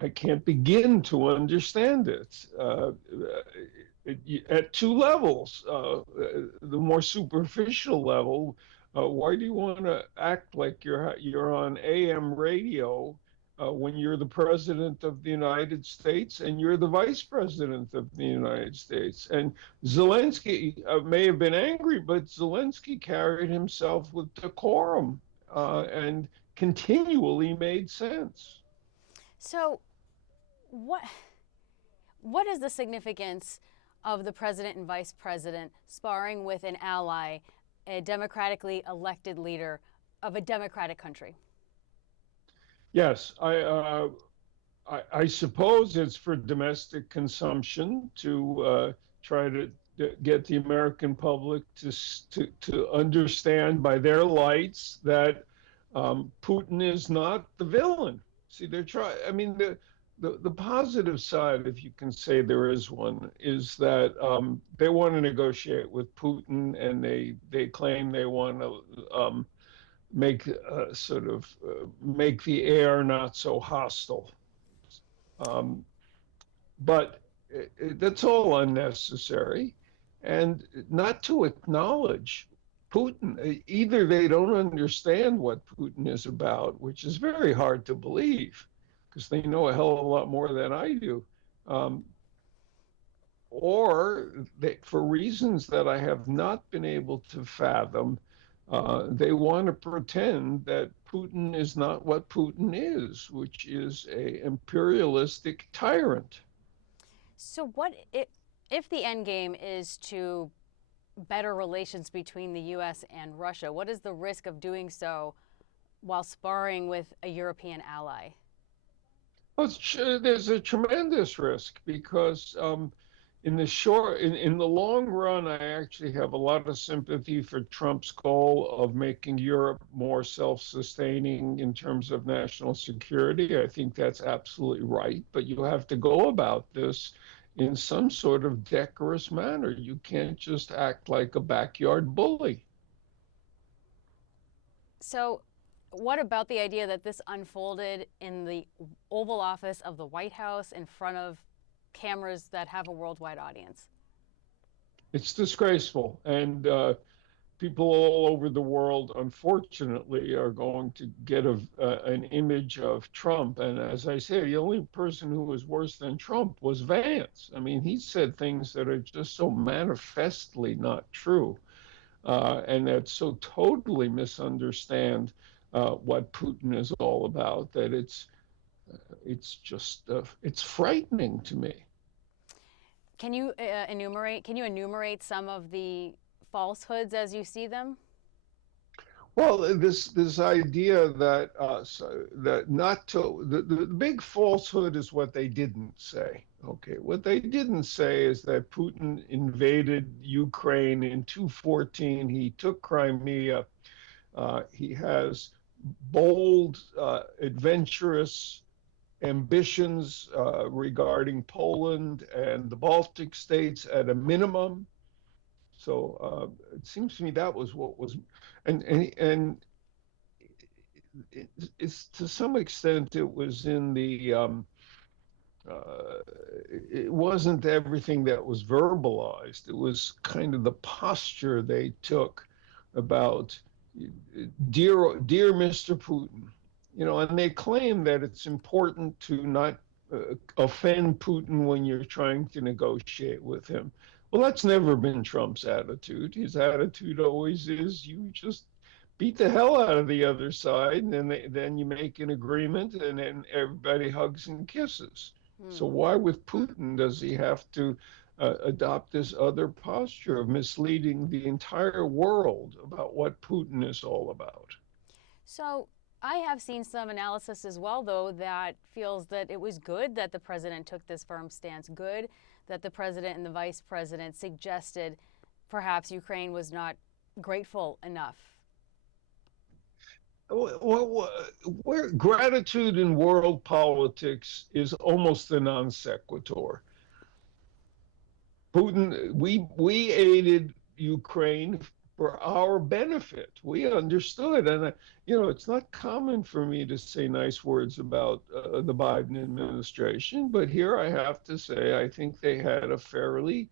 I can't begin to understand it. At two levels. The more superficial level, why do you want to act like you're on AM radio when you're the president of the United States and you're the vice president of the United States? And Zelensky may have been angry, but Zelensky carried himself with decorum and continually made sense. So, what what is the significance of the president and vice president sparring with an ally, a democratically elected leader of a democratic country? Yes, I suppose it's for domestic consumption to try to get the American public to understand by their lights that Putin is not the villain. See, they're trying. I mean, the positive side, if you can say there is one, is that they want to negotiate with Putin, and they claim they want to make make the air not so hostile. But that's all unnecessary, and not to acknowledge Putin. Either they don't understand what Putin is about, which is very hard to believe, because they know a hell of a lot more than I do, um, or for reasons that I have not been able to fathom, they want to pretend that Putin is not what Putin is, which is a imperialistic tyrant. So, if the end game is to better relations between the U.S. and Russia? What is the risk of doing so while sparring with a European ally? Well, there's a tremendous risk because in the long run, I actually have a lot of sympathy for Trump's goal of making Europe more self-sustaining in terms of national security. I think that's absolutely right, but you have to go about this in some sort of decorous manner. You can't just act like a backyard bully. So, what about the idea that this unfolded in the Oval Office of the White House in front of cameras that have a worldwide audience? It's disgraceful. And people all over the world, unfortunately, are going to get an image of Trump. And as I say, the only person who was worse than Trump was Vance. I mean, he said things that are just so manifestly not true, and that so totally misunderstand what Putin is all about, that it's just it's frightening to me. Can you enumerate some of the falsehoods as you see them? Well, this idea that that not to the big falsehood is what they didn't say. Okay, what they didn't say is that Putin invaded Ukraine in 2014. He took Crimea. He has bold, adventurous ambitions regarding Poland and the Baltic states at a minimum. So it seems to me that was what was, and it's to some extent it was in the it wasn't everything that was verbalized. It was kind of the posture they took about dear Mr. Putin, and they claim that it's important to not offend Putin when you're trying to negotiate with him. Well, that's never been Trump's attitude. His attitude always is you just beat the hell out of the other side, and then you make an agreement, and then everybody hugs and kisses. So why with Putin does he have to adopt this other posture of misleading the entire world about what Putin is all about? So I have seen some analysis as well, though, that feels that it was good that the president took this firm stance, good that the president and the vice president suggested perhaps Ukraine was not grateful enough. Well, where gratitude in world politics is almost a non sequitur. Putin, we aided Ukraine for our benefit. We understood. And, it's not common for me to say nice words about the Biden administration, but here I have to say I think they had a fairly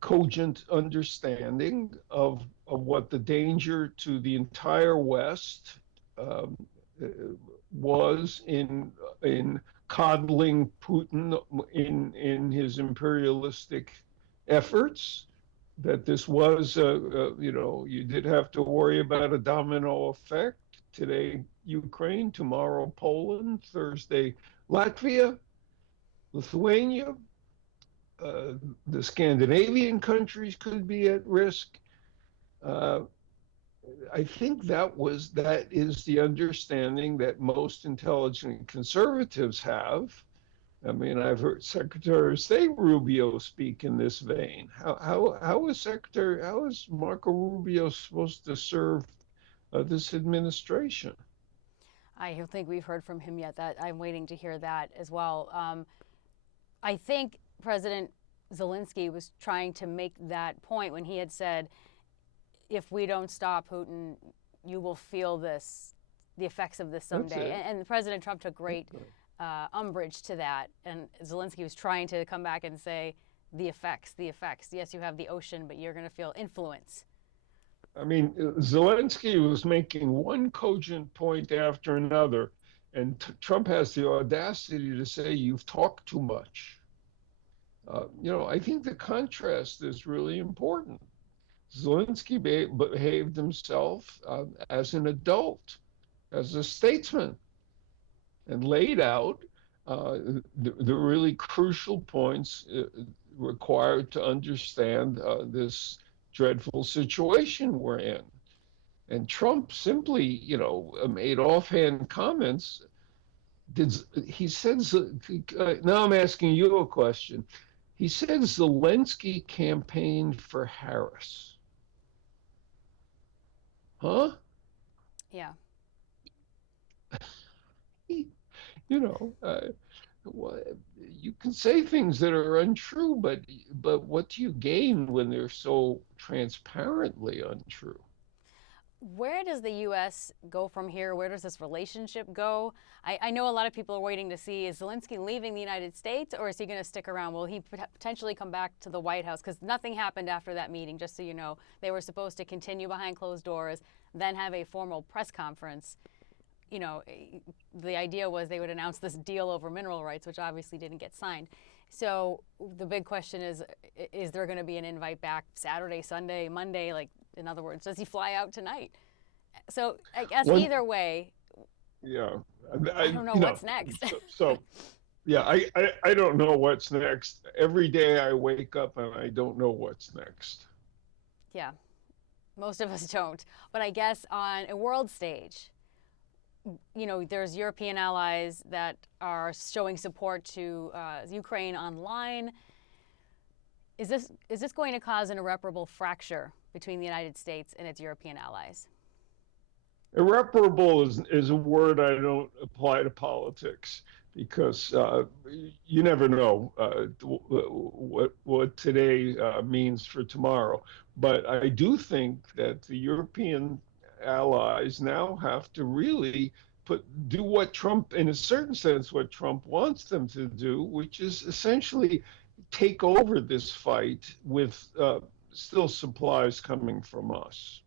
cogent understanding of what the danger to the entire West um, was in coddling Putin in his imperialistic efforts. That this was, you did have to worry about a domino effect. Today, Ukraine, tomorrow, Poland, Thursday, Latvia, Lithuania, the Scandinavian countries could be at risk. Uh, I think that is the understanding that most intelligent conservatives have. I mean, I've heard Secretary of State Rubio speak in this vein. How is Marco Rubio supposed to serve this administration? I don't think we've heard from him yet. That I'm waiting to hear that as well. I think President Zelenskyy was trying to make that point when he had said, if we don't stop Putin, you will feel the effects of this someday. And President Trump took great umbrage to that. And Zelenskyy was trying to come back and say, the effects. Yes, you have the ocean, but you're going to feel influence. I mean, Zelenskyy was making one cogent point after another, and Trump has the audacity to say, you've talked too much. I think the contrast is really important. Zelenskyy behaved himself as an adult, as a statesman, and laid out the really crucial points required to understand this dreadful situation we're in. And Trump simply, made offhand comments. He said, now I'm asking you a question. He said Zelenskyy campaigned for Harris. Huh? Yeah. You can say things that are untrue, but what do you gain when they're so transparently untrue? Where does the U.S. go from here? Where does this relationship go? I know a lot of people are waiting to see, is Zelenskyy leaving the United States, or is he going to stick around? Will he potentially come back to the White House? Because nothing happened after that meeting, just so you know. They were supposed to continue behind closed doors, then have a formal press conference. The idea was they would announce this deal over mineral rights, which obviously didn't get signed. So the big question is there going to be an invite back Saturday, Sunday, Monday? Like, in other words, does he fly out tonight? So I guess either way, yeah, I don't know what's next. I don't know what's next. Every day I wake up and I don't know what's next. Yeah, most of us don't. But I guess on a world stage, there's European allies that are showing support to Ukraine online. Is this going to cause an irreparable fracture between the United States and its European allies? Irreparable is a word I don't apply to politics because you never know what today means for tomorrow. But I do think that the European allies now have to really do what Trump, in a certain sense, what Trump wants them to do, which is essentially take over this fight with still supplies coming from us.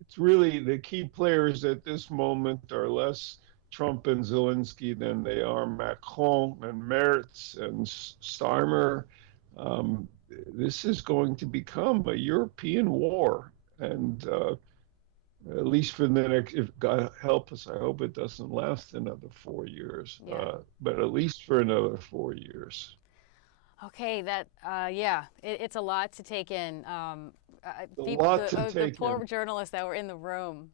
It's really the key players at this moment are less Trump and Zelenskyy than they are Macron and Merz and Starmer. This is going to become a European war, and at least for the next, if God help us, I hope it doesn't last another 4 years, but at least for another 4 years. Okay, it's a lot to take in. The poor journalists that were in the room,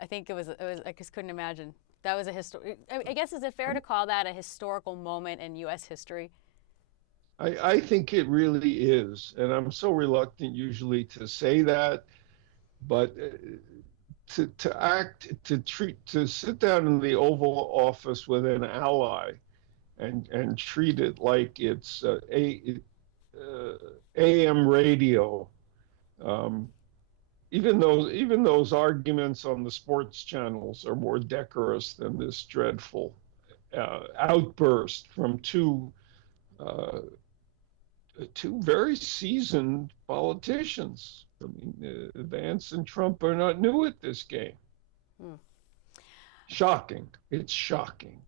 I think it was I just couldn't imagine. That was I guess, is it fair to call that a historical moment in U.S. history? I think it really is, and I'm so reluctant usually to say that, but to sit down in the Oval Office with an ally and treat it like it's AM radio. Even those arguments on the sports channels are more decorous than this dreadful outburst from two very seasoned politicians. I mean, Vance and Trump are not new at this game. Shocking. It's shocking.